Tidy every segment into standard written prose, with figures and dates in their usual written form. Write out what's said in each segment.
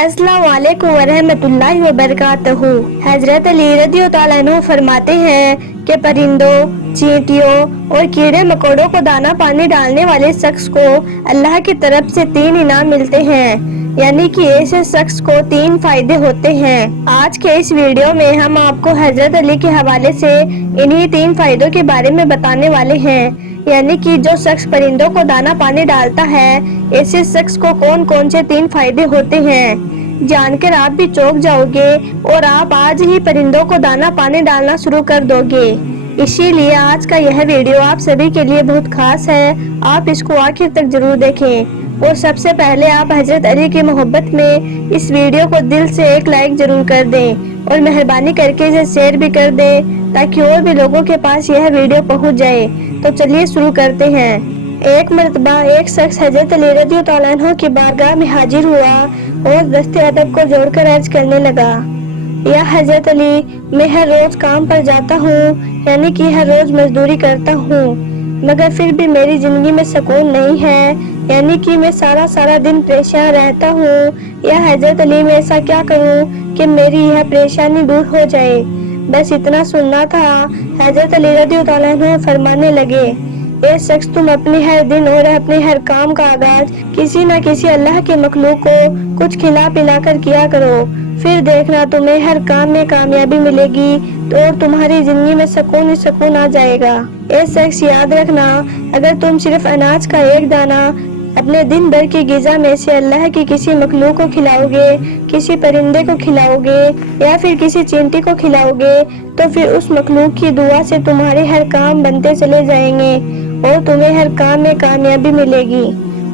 अस्सलाम वालेकुम वरहमतुल्लाहि वबरकातुहू। हजरत अली रज़ी अल्लाह अन्हु फरमाते हैं कि परिंदों, चींटियों और कीड़े मकोड़ों को दाना पानी डालने वाले शख्स को अल्लाह की तरफ से 3 इनाम मिलते हैं, यानी कि ऐसे शख्स को 3 फायदे होते हैं। आज के इस वीडियो में हम आपको हजरत अली के हवाले से इन्हीं 3 फायदों के बारे में बताने वाले हैं, यानी कि जो शख्स परिंदों को दाना पानी डालता है, ऐसे शख्स को कौन कौन से 3 फायदे होते हैं। जानकर आप भी चौंक जाओगे और आप आज ही परिंदों को दाना पानी डालना शुरू कर दोगे। इसीलिए आज का यह वीडियो आप सभी के लिए बहुत खास है, आप इसको आखिर तक जरूर देखें। और सबसे पहले आप हजरत अली की मोहब्बत में इस वीडियो को दिल से एक लाइक जरूर कर दें और मेहरबानी करके इसे शेयर भी कर दें, ताकि और भी लोगों के पास यह वीडियो पहुंच जाए। तो चलिए शुरू करते हैं। एक मर्तबा एक शख्स हजरत अली रज़ी अल्लाह अन्हु की बारगाह में हाजिर हुआ और दस्ते अदब को जोड़कर अर्ज करने लगा, या हजरत अली, मैं हर रोज काम पर जाता हूँ, यानी कि हर रोज मजदूरी करता हूँ, मगर फिर भी मेरी जिंदगी में सुकून नहीं है, यानी कि मैं सारा दिन परेशान रहता हूँ। या हजरत अली, मैं ऐसा क्या करूँ कि मेरी यह परेशानी दूर हो जाए। बस इतना सुनना था। हजरत अली रज़ी अल्लाह अन्हु फरमाने लगे, ए शख्स, तुम अपने हर दिन और अपने हर काम का आगाज किसी न किसी अल्लाह के मखलूक को कुछ खिला पिला कर किया करो, फिर देखना तुम्हें हर काम में कामयाबी मिलेगी और तुम्हारी जिंदगी में सुकून ही सुकून आ जाएगा। ए शख्स, याद रखना, अगर तुम सिर्फ अनाज का एक दाना अपने दिन भर की गिजा में से अल्लाह की किसी मखलूक को खिलाओगे, किसी परिंदे को खिलाओगे या फिर किसी चींटी को खिलाओगे, तो फिर उस मखलूक की दुआ से तुम्हारे हर काम बनते चले जाएंगे और तुम्हें हर काम में कामयाबी मिलेगी।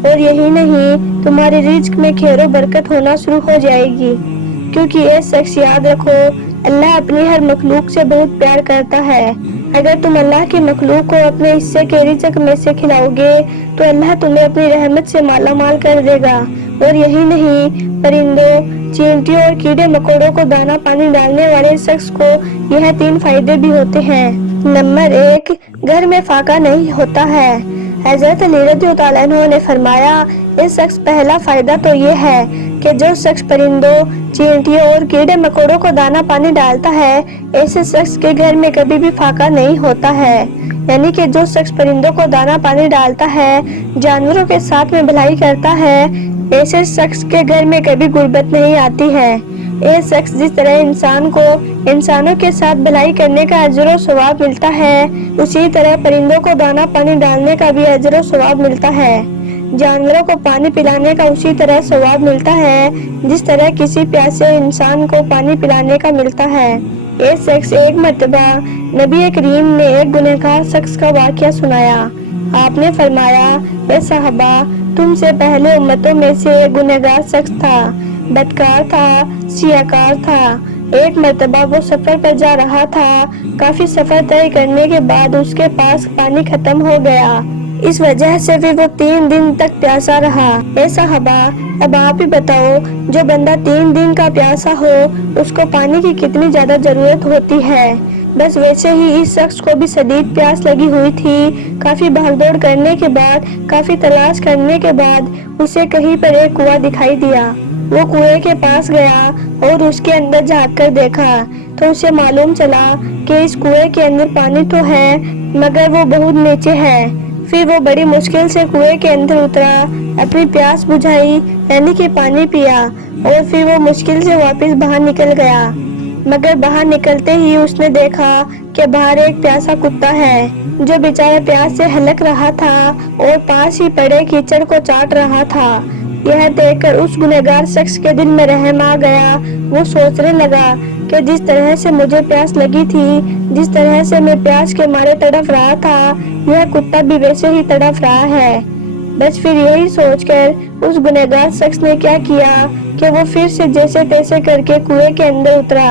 और यही नहीं, तुम्हारे रिज्क में खैर बरकत होना शुरू हो जाएगी। क्योंकि ये शख्स, याद रखो, अल्लाह अपनी हर मखलूक से बहुत प्यार करता है। अगर तुम अल्लाह के मखलूक को अपने हिस्से के रिज़्क में से खिलाओगे तो अल्लाह तुम्हें अपनी रहमत से माला माल कर देगा। और यही नहीं, परिंदों, चींटियों और कीड़े मकोड़ों को दाना पानी डालने वाले शख्स को यह 3 फायदे भी होते हैं। नंबर 1, घर में फाका नहीं होता है। हजरत अली रज़ी अल्लाह अन्हु ने फरमाया, इस शख्स पहला फायदा तो ये है कि जो शख्स परिंदों, चींटियों और कीड़े मकोड़ों को दाना पानी डालता है, ऐसे शख्स के घर में कभी भी फाका नहीं होता है। यानी कि जो शख्स परिंदों को दाना पानी डालता है, जानवरों के साथ में भलाई करता है, ऐसे शख्स के घर में कभी गुर्बत नहीं आती है। ये शख्स जिस तरह इंसान को इंसानों के साथ भलाई करने का अजर और सवाब मिलता है, उसी तरह परिंदों को दाना पानी डालने का भी अजर और सवाब मिलता है। जानवरों को पानी पिलाने का उसी तरह सवाब मिलता है जिस तरह किसी प्यासे इंसान को पानी पिलाने का मिलता है। एक शख्स एक मर्तबा नबी करीम ने एक गुनहगार शख्स का वाक़या सुनाया। आपने फरमाया, ए साहबा, तुमसे पहले उम्मतों में से एक गुनहगार शख्स था, बदकार था, सियाकार था। एक मर्तबा वो सफर पर जा रहा था। काफी सफर तय करने के बाद उसके पास पानी खत्म हो गया। इस वजह से फिर वो 3 दिन तक प्यासा रहा। ए साहबा, अब आप ही बताओ, जो बंदा 3 दिन का प्यासा हो, उसको पानी की कितनी ज्यादा जरूरत होती है। बस वैसे ही इस शख्स को भी शदीद प्यास लगी हुई थी। काफी भागदौड़ करने के बाद, काफी तलाश करने के बाद उसे कहीं पर एक कुआं दिखाई दिया। वो कुएं के पास गया और उसके अंदर झांक कर देखा तो उसे मालूम चला कि इस कुएं के अंदर पानी तो है, मगर वो बहुत नीचे है। फिर वो बड़ी मुश्किल से कुएं के अंदर उतरा, अपनी प्यास बुझाई, यानी कि पानी पिया, और फिर वो मुश्किल से वापस बाहर निकल गया। मगर बाहर निकलते ही उसने देखा कि बाहर एक प्यासा कुत्ता है, जो बेचारा प्यास से हलक रहा था और पास ही पड़े कीचड़ को चाट रहा था। यह देखकर उस गुनहगार शख्स के दिल में रहम आ गया। वो सोचने लगा कि जिस तरह से मुझे प्यास लगी थी, जिस तरह से मैं प्यास के मारे तड़प रहा था, यह कुत्ता भी वैसे ही तड़प रहा है। बस फिर यही सोचकर उस गुनहगार शख्स ने क्या किया कि वो फिर से जैसे तैसे करके कुएं के अंदर उतरा,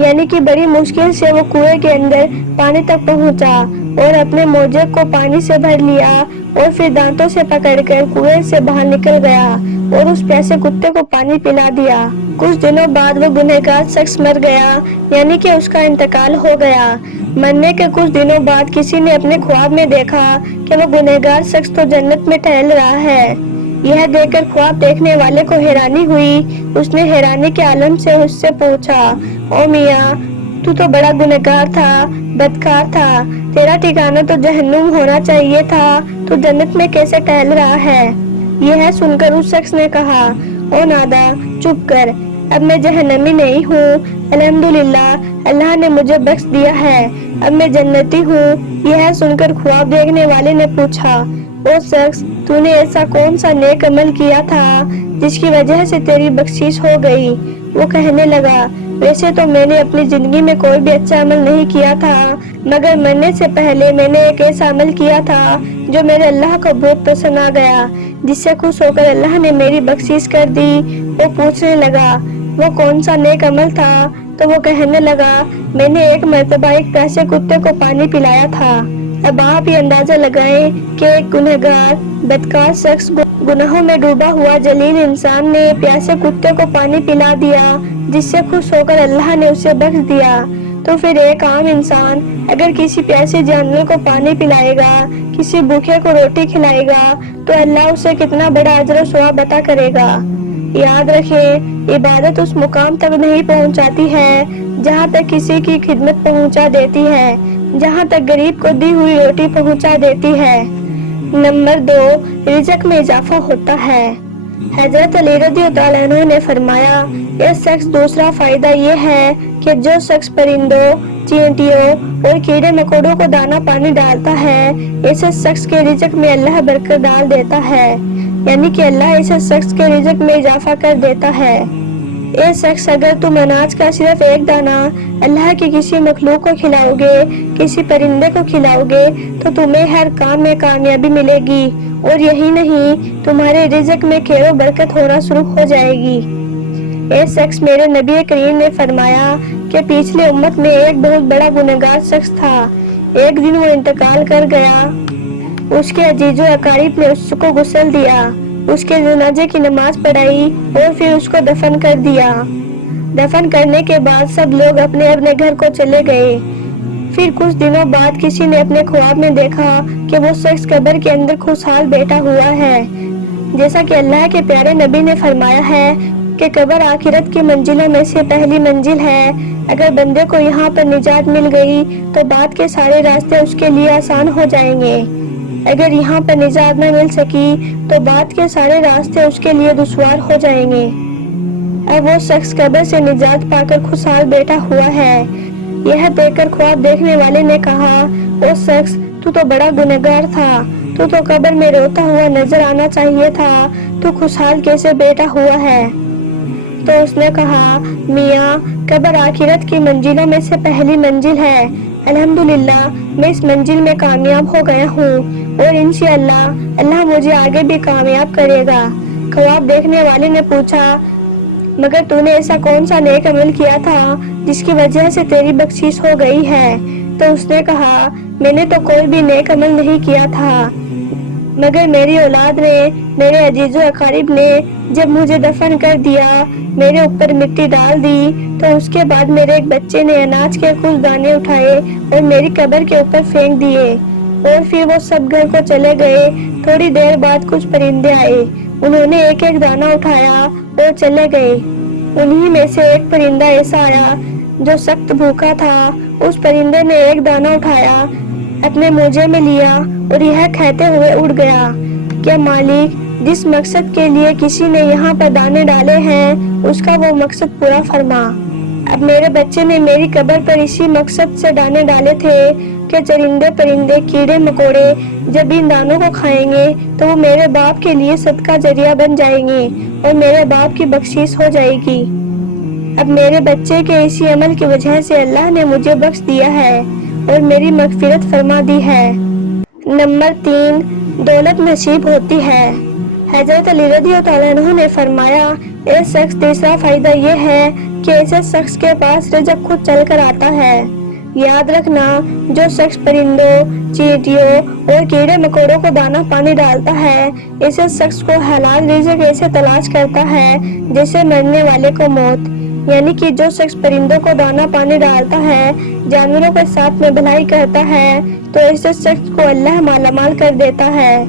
यानी कि बड़ी मुश्किल से वो कुएं के अंदर पानी तक पहुंचा और अपने मोजे को पानी से भर लिया और फिर दांतों से पकड़कर कुएं से बाहर निकल गया और उस प्यासे कुत्ते को पानी पिला दिया। कुछ दिनों बाद वो गुनहगार शख्स मर गया, यानी कि उसका इंतकाल हो गया। मरने के कुछ दिनों बाद किसी ने अपने ख्वाब में देखा कि वो गुनहगार शख्स तो जन्नत में टहल रहा है, یہ دیکھ کر خواب دیکھنے والے کو حیرانی ہوئی۔ اس نے حیرانی کے عالم سے اس سے پوچھا، او میاں، تو بڑا گنہگار تھا، بدکار تھا، تیرا ٹھکانہ تو جہنم ہونا چاہیے تھا، تو جنت میں کیسے ٹہل رہا ہے؟ یہ سن کر اس شخص نے کہا، او نادا، چپ کر، اب میں جہنمی نہیں ہوں، الحمدللہ، اللہ نے مجھے بخش دیا ہے، اب میں جنتی ہوں۔ یہ سن کر خواب دیکھنے والے نے پوچھا، او شخص، تو نے ایسا کون سا نیک عمل کیا تھا جس کی وجہ سے تیری بخشش ہو گئی؟ وہ کہنے لگا، ویسے تو میں نے اپنی زندگی میں کوئی بھی اچھا عمل نہیں کیا تھا، مگر مرنے سے پہلے میں نے ایک ایسا عمل کیا تھا جو میرے اللہ کو بہت پسند آ گیا، جس سے خوش ہو کر اللہ نے میری بخشش کر دی۔ وہ پوچھنے لگا، وہ کون سا نیک عمل تھا؟ تو وہ کہنے لگا، میں نے ایک مرتبہ ایک پیاسے کتے کو پانی پلایا تھا۔ اب آپ یہ اندازہ لگائیں کہ ایک گنہگار، بدکار شخص، گناہوں میں ڈوبا ہوا ذلیل انسان نے پیاسے کتے کو پانی پلا دیا، جس سے خوش ہو کر اللہ نے اسے بخش دیا، تو پھر ایک عام انسان اگر کسی پیاسے جانور کو پانی پلائے گا، کسی بھوکے کو روٹی کھلائے گا، تو اللہ اسے کتنا بڑا اجر و ثواب عطا کرے گا۔ یاد رکھیں، عبادت اس مقام تک نہیں پہنچاتی ہے جہاں تک کسی کی خدمت پہنچا دیتی ہے، جہاں تک غریب کو دی ہوئی روٹی پہنچا دیتی ہے۔ نمبر 2، رزق میں اضافہ ہوتا ہے۔ حضرت علی رضی اللہ عنہ نے فرمایا، اس شخص دوسرا فائدہ یہ ہے کہ جو شخص پرندوں، چینٹیوں اور کیڑے مکوڑوں کو دانا پانی ڈالتا ہے، ایسے شخص کے رزق میں اللہ برکت ڈال دیتا ہے، یعنی کہ اللہ ایسے شخص کے رزق میں اضافہ کر دیتا ہے۔ اے شخص، اگر تم اناج کا صرف ایک دانہ اللہ کی کسی مخلوق کو کھلاؤ گے، کسی پرندے کو کھلاؤ گے، تو تمہیں ہر کام میں کامیابی ملے گی، اور یہی نہیں، تمہارے رزق میں خیر و برکت ہونا شروع ہو جائے گی۔ اے شخص، میرے نبی کریم نے فرمایا کہ پچھلے امت میں ایک بہت بڑا گنہگار شخص تھا۔ ایک دن وہ انتقال کر گیا۔ اس کے عزیز و اقارب نے اس کو غسل دیا، اس کے جنازے کی نماز پڑھائی اور پھر اس کو دفن کر دیا۔ دفن کرنے کے بعد سب لوگ اپنے اپنے گھر کو چلے گئے۔ پھر کچھ دنوں بعد کسی نے اپنے خواب میں دیکھا کہ وہ شخص قبر کے اندر خوشحال بیٹھا ہوا ہے، جیسا کہ اللہ کے پیارے نبی نے فرمایا ہے کہ قبر آخرت کی منزلوں میں سے پہلی منزل ہے۔ اگر بندے کو یہاں پر نجات مل گئی تو بعد کے سارے راستے اس کے لیے آسان ہو جائیں گے، اگر یہاں پر نجات نہ مل سکی تو بعد کے سارے راستے اس کے لیے دشوار ہو جائیں گے۔ اب وہ شخص قبر سے نجات پا کر خوشحال بیٹھا ہوا ہے۔ یہ دیکھ کر خواب دیکھنے والے نے کہا، او شخص، تو بڑا گنہگار تھا، تو قبر میں روتا ہوا نظر آنا چاہیے تھا، تو خوشحال کیسے بیٹھا ہوا ہے؟ تو اس نے کہا، میاں، قبر آخرت کی منزلوں میں سے پہلی منزل ہے، الحمدللہ میں اس منزل میں کامیاب ہو گیا ہوں، اور انشاءاللہ اللہ مجھے آگے بھی کامیاب کرے گا۔ خواب دیکھنے والے نے پوچھا، مگر تو نے ایسا کون سا نیک عمل کیا تھا جس کی وجہ سے تیری بخشش ہو گئی ہے؟ تو اس نے کہا، میں نے تو کوئی بھی نیک عمل نہیں کیا تھا، مگر میری اولاد نے، میرے عزیز و اقارب نے جب مجھے دفن کر دیا، میرے اوپر مٹی ڈال دی، تو اس کے بعد میرے ایک بچے نے اناج کے کچھ دانے اٹھائے اور میری قبر کے اوپر پھینک دیے، اور پھر وہ سب گھر کو چلے گئے۔ تھوڑی دیر بعد کچھ پرندے آئے، انہوں نے ایک ایک دانہ اٹھایا اور چلے گئے۔ انہی میں سے ایک پرندہ ایسا آیا جو سخت بھوکا تھا۔ اس پرندے نے ایک دانہ اٹھایا، اپنے موجے میں لیا اور یہ کہتے ہوئے اڑ گیا کہ مالک، جس مقصد کے لیے کسی نے یہاں پر دانے ڈالے ہیں، اس کا وہ مقصد پورا فرما۔ اب میرے بچے نے میری قبر پر اسی مقصد سے دانے ڈالے تھے کہ چرندے پرندے کیڑے مکوڑے جب ان دانوں کو کھائیں گے تو وہ میرے باپ کے لیے صدقہ جریہ بن جائیں گے اور میرے باپ کی بخشش ہو جائے گی۔ اب میرے بچے کے اسی عمل کی وجہ سے اللہ نے مجھے بخش دیا ہے اور میری مغفرت فرما دی ہے۔ نمبر 3، دولت نصیب ہوتی ہے۔ حضرت علی رضی اللہ عنہ نے فرمایا، ایک شخص تیسرا فائدہ یہ ہے کہ ایسے شخص کے پاس رزق خود چل کر آتا ہے۔ یاد رکھنا، جو شخص پرندوں، چینٹیوں اور کیڑے مکوڑوں کو دانہ پانی ڈالتا ہے، ایسے شخص کو حلال رزق ایسے تلاش کرتا ہے جیسے مرنے والے کو موت، یعنی کہ جو شخص پرندوں کو دانہ پانی ڈالتا ہے، جانوروں کے ساتھ میں بھلائی کرتا ہے، تو ایسے شخص کو اللہ مالا مال کر دیتا ہے۔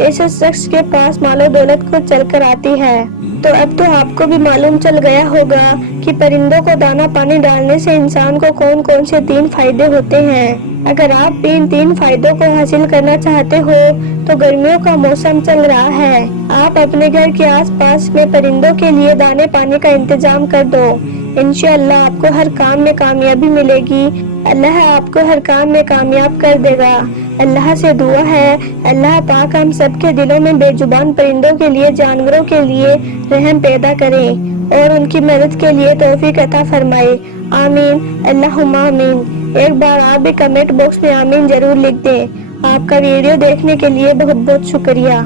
ऐसे शख्स के पास मालो दौलत खुद चल कर आती है। तो अब तो आपको भी मालूम चल गया होगा कि परिंदों को दाना पानी डालने से इंसान को कौन कौन से 3 फायदे होते हैं। अगर आप भी इन 3 फायदों को हासिल करना चाहते हो तो गर्मियों का मौसम चल रहा है, आप अपने घर के आसपास में परिंदों के लिए दाने पानी का इंतजाम कर दो। इंशाअल्लाह आपको हर काम में कामयाबी मिलेगी। अल्लाह आपको हर काम में कामयाब कर देगा। अल्लाह से दुआ है, अल्लाह पाक हम सबके दिलों में बेजुबान परिंदों के लिए, जानवरों के लिए रहम पैदा करें और उनकी मदद के लिए तौफीक अता फरमाए। आमीन, अल्लाहुम्मा आमीन। एक बार आप भी कमेंट बॉक्स में आमीन जरूर लिख दें। आपका वीडियो देखने के लिए बहुत बहुत शुक्रिया।